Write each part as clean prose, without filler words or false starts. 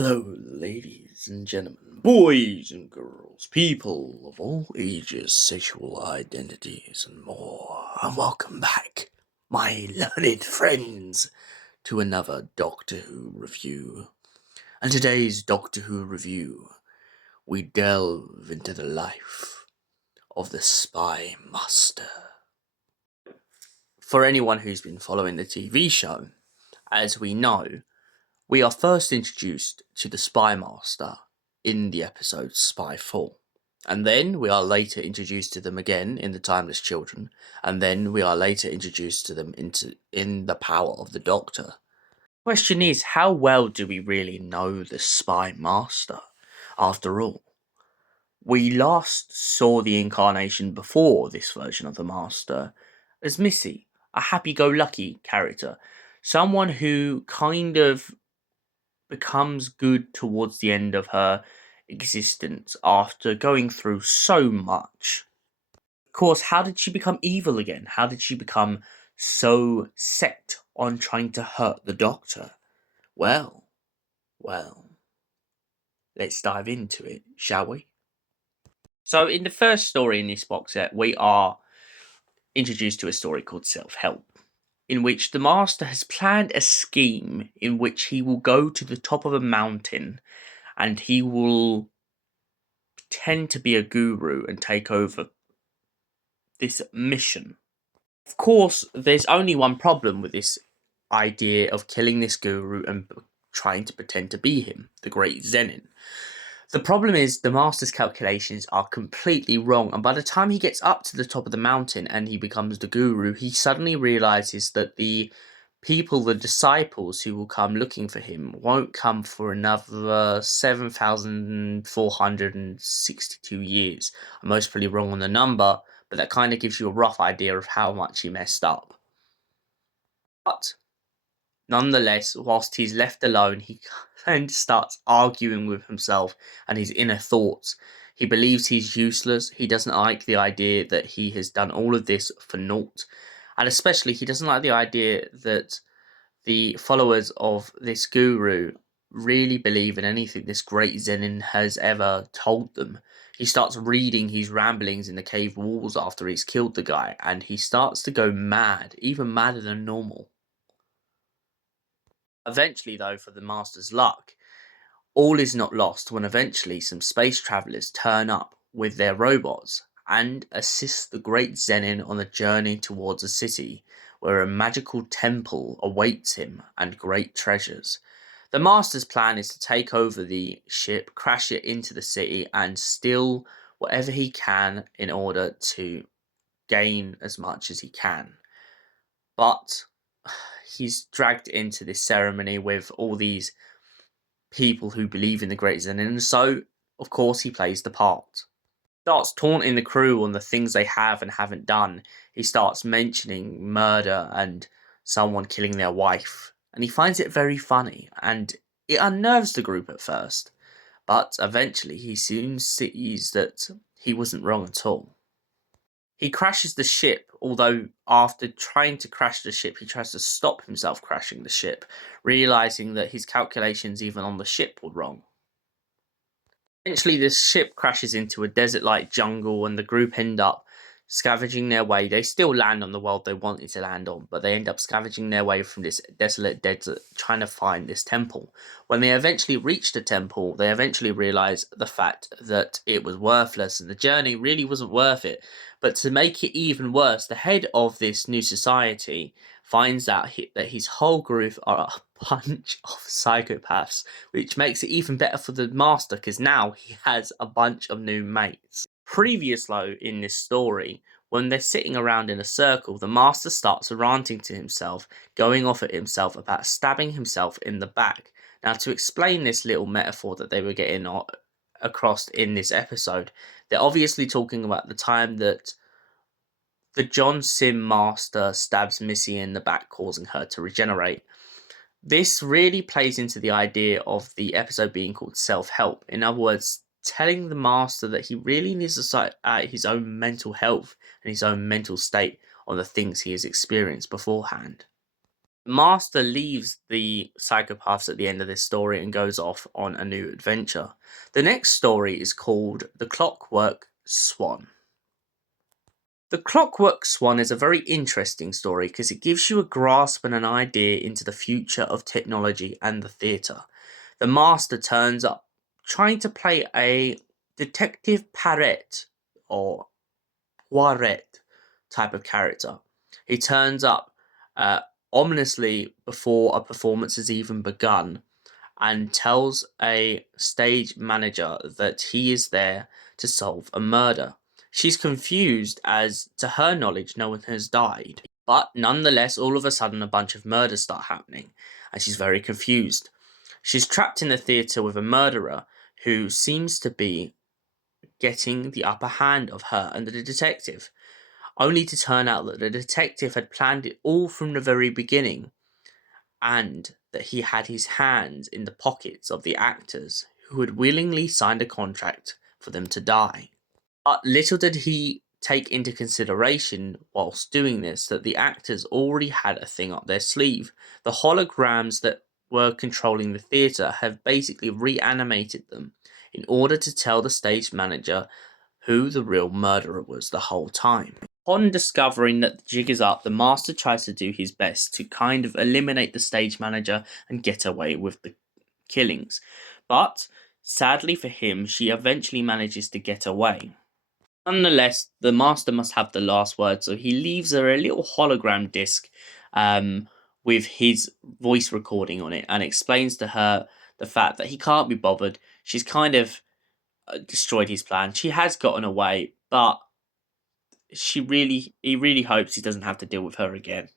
Hello, ladies and gentlemen, boys and girls, people of all ages, sexual identities, and more, and welcome back, my learned friends, to another Doctor Who review. And today's Doctor Who review, we delve into the life of the spymaster. For anyone who's been following the TV show, as we know, we are first introduced to the spymaster in the episode Spyfall, and then we are later introduced to them again in the Timeless Children, and then we are later introduced to them in the Power of the Doctor. The question is, how well do we really know the spymaster? After all, we last saw the incarnation before this version of the Master as Missy, a happy-go-lucky character, someone who kind of becomes good towards the end of her existence after going through so much. Of course, how did she become evil again? How did she become so set on trying to hurt the Doctor? Well, let's dive into it, shall we? So, in the first story in this box set, we are introduced to a story called Self-Help, in which the Master has planned a scheme in which he will go to the top of a mountain and he will pretend to be a guru and take over this mission. Of course, there's only one problem with this idea of killing this guru and trying to pretend to be him, the Great Zenin. The problem is the Master's calculations are completely wrong, and by the time he gets up to the top of the mountain and he becomes the guru, he suddenly realizes that the people, the disciples who will come looking for him, won't come for another 7,462 years. I'm most probably wrong on the number, but that kind of gives you a rough idea of how much he messed up. But nonetheless, whilst he's left alone, he then starts arguing with himself and his inner thoughts. He believes he's useless. He doesn't like the idea that he has done all of this for naught. And especially, he doesn't like the idea that the followers of this guru really believe in anything this great Zenin has ever told them. He starts reading his ramblings in the cave walls after he's killed the guy, and he starts to go mad, even madder than normal. Eventually, though, for the Master's luck, all is not lost when eventually some space travellers turn up with their robots and assist the great Zenin on a journey towards a city where a magical temple awaits him and great treasures. The Master's plan is to take over the ship, crash it into the city, and steal whatever he can in order to gain as much as he can. But he's dragged into this ceremony with all these people who believe in the Great Zenin, and so, of course, he plays the part. Starts taunting the crew on the things they have and haven't done. He starts mentioning murder and someone killing their wife, and he finds it very funny, and it unnerves the group at first, but eventually he soon sees that he wasn't wrong at all. He crashes the ship, although after trying to crash the ship, he tries to stop himself crashing the ship, realizing that his calculations even on the ship were wrong. Eventually, this ship crashes into a desert-like jungle, and the group end up scavenging their way. They still land on the world they wanted to land on, but they end up scavenging their way from this desolate desert, trying to find this temple. When they eventually reach the temple, they eventually realize the fact that it was worthless, and the journey really wasn't worth it. But to make it even worse, the head of this new society finds out that his whole group are a bunch of psychopaths, which makes it even better for the Master, because now he has a bunch of new mates. Previous, though, in this story, when they're sitting around in a circle, the Master starts ranting to himself, going off at himself about stabbing himself in the back. Now, to explain this little metaphor that they were getting across in this episode, they're obviously talking about the time that the John Sim Master stabs Missy in the back, causing her to regenerate. This really plays into the idea of the episode being called Self-Help. In other words, telling the Master that he really needs to sort out his own mental health and his own mental state on the things he has experienced beforehand. The master leaves the psychopaths at the end of this story and goes off on a new adventure. The next story is called The Clockwork Swan. The Clockwork Swan is a very interesting story because it gives you a grasp and an idea into the future of technology and the theatre. The master turns up trying to play a detective Parrot or Poiret type of character. He turns up uh, ominously before a performance has even begun and tells a stage manager that he is there to solve a murder. She's confused as to her knowledge no one has died, but nonetheless all of a sudden a bunch of murders start happening and she's very confused. She's trapped in the theatre with a murderer who seems to be getting the upper hand of her and the detective, only to turn out that the detective had planned it all from the very beginning and that he had his hands in the pockets of the actors who had willingly signed a contract for them to die. But little did he take into consideration whilst doing this that the actors already had a thing up their sleeve. The holograms that were controlling the theatre have basically reanimated them in order to tell the stage manager who the real murderer was the whole time. Upon discovering that the jig is up, the master tries to do his best to kind of eliminate the stage manager and get away with the killings. But sadly for him, she eventually manages to get away. Nonetheless, the master must have the last word, so he leaves her a little hologram disc with his voice recording on it and explains to her the fact that he can't be bothered. She's kind of destroyed his plan. She has gotten away, but he really hopes he doesn't have to deal with her again.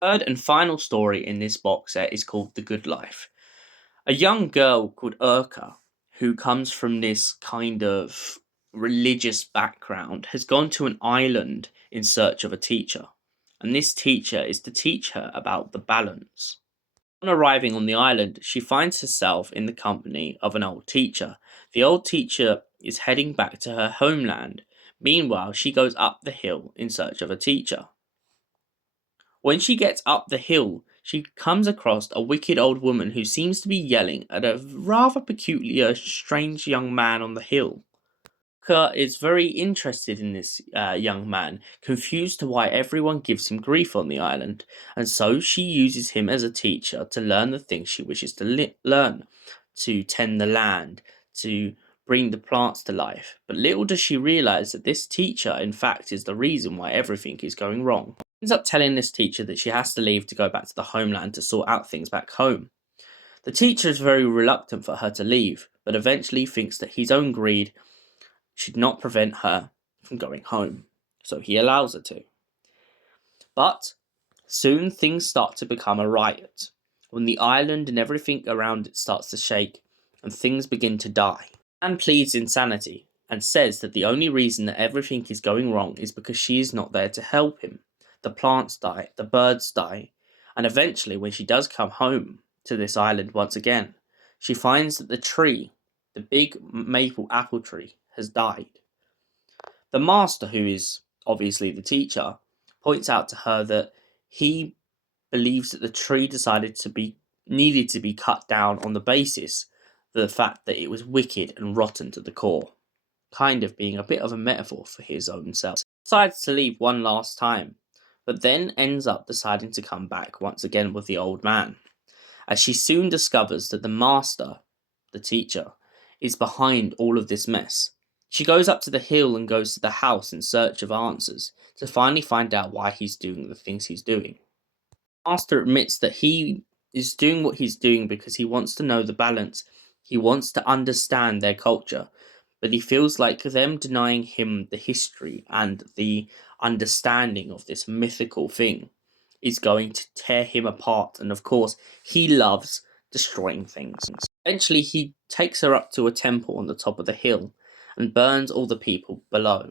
Third and final story in this box set is called The Good Life. A young girl called Urka, who comes from this kind of religious background, has gone to an island in search of a teacher, and this teacher is to teach her about the balance. On arriving on the island, she finds herself in the company of an old teacher. The old teacher is heading back to her homeland. Meanwhile, she goes up the hill in search of a teacher. When she gets up the hill, she comes across a wicked old woman who seems to be yelling at a rather peculiar, strange young man on the hill. Urka is very interested in this young man, confused to why everyone gives him grief on the island, and so she uses him as a teacher to learn the things she wishes to learn, to tend the land, to bring the plants to life. But little does she realize that this teacher, in fact, is the reason why everything is going wrong. She ends up telling this teacher that she has to leave to go back to the homeland to sort out things back home. The teacher is very reluctant for her to leave, but eventually thinks that his own greed should not prevent her from going home, so he allows her to. But soon things start to become a riot, when the island and everything around it starts to shake, and things begin to die. Anne pleads insanity, and says that the only reason that everything is going wrong is because she is not there to help him. The plants die, the birds die, and eventually when she does come home to this island once again, she finds that the tree, the big maple apple tree, has died. The master, who is obviously the teacher, points out to her that he believes that the tree needed to be cut down on the basis of the fact that it was wicked and rotten to the core, kind of being a bit of a metaphor for his own self. He decides to leave one last time, but then ends up deciding to come back once again with the old man, as she soon discovers that the master, the teacher, is behind all of this mess. She goes up to the hill and goes to the house in search of answers to finally find out why he's doing the things he's doing. The master admits that he is doing what he's doing because he wants to know the balance. He wants to understand their culture, but he feels like them denying him the history and the understanding of this mythical thing is going to tear him apart, and of course, he loves destroying things. Eventually, he takes her up to a temple on the top of the hill and burns all the people below.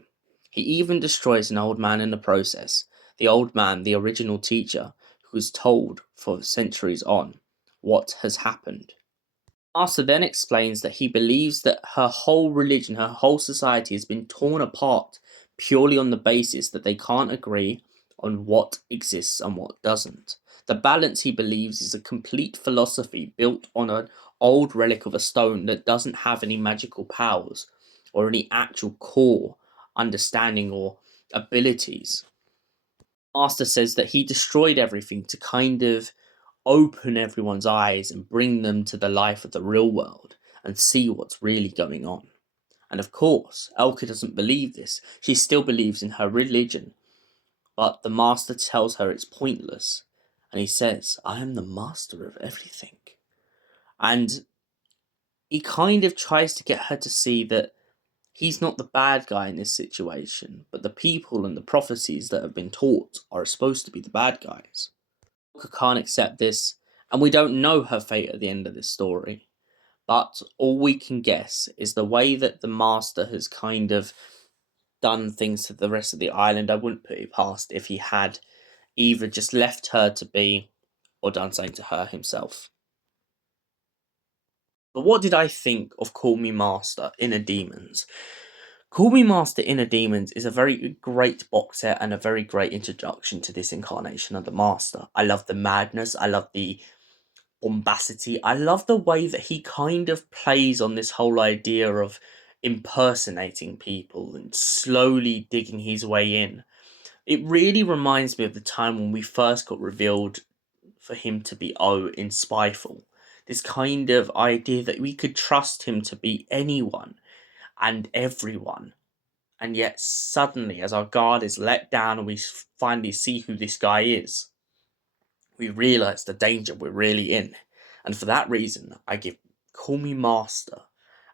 He even destroys an old man in the process, the old man, the original teacher, who was told for centuries on what has happened. Master then explains that he believes that her whole religion, her whole society has been torn apart purely on the basis that they can't agree on what exists and what doesn't. The balance, he believes, is a complete philosophy built on an old relic of a stone that doesn't have any magical powers or any actual core understanding or abilities. Master says that he destroyed everything to kind of open everyone's eyes and bring them to the life of the real world and see what's really going on. And of course, Elka doesn't believe this. She still believes in her religion, but the master tells her it's pointless. And he says, I am the master of everything. And he kind of tries to get her to see that he's not the bad guy in this situation, but the people and the prophecies that have been taught are supposed to be the bad guys. Elka can't accept this, and we don't know her fate at the end of this story. But all we can guess is the way that the master has kind of done things to the rest of the island. I wouldn't put it past if he had either just left her to be or done something to her himself. But what did I think of Call Me Master Inner Demons? Call Me Master Inner Demons is a very great box set and a very great introduction to this incarnation of the Master. I love the madness, I love the bombacity, I love the way that he kind of plays on this whole idea of impersonating people and slowly digging his way in. It really reminds me of the time when we first got revealed for him to be O in Spyfall. This kind of idea that we could trust him to be anyone and everyone. And yet, suddenly, as our guard is let down and we finally see who this guy is, we realise the danger we're really in. And for that reason, I give Call Me Master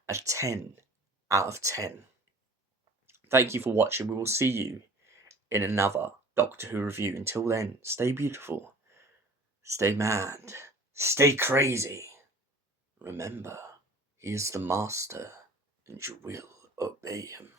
a 10 out of 10. Thank you for watching. We will see you in another Doctor Who review. Until then, stay beautiful, stay mad, stay crazy. Remember, he is the master, and you will obey him.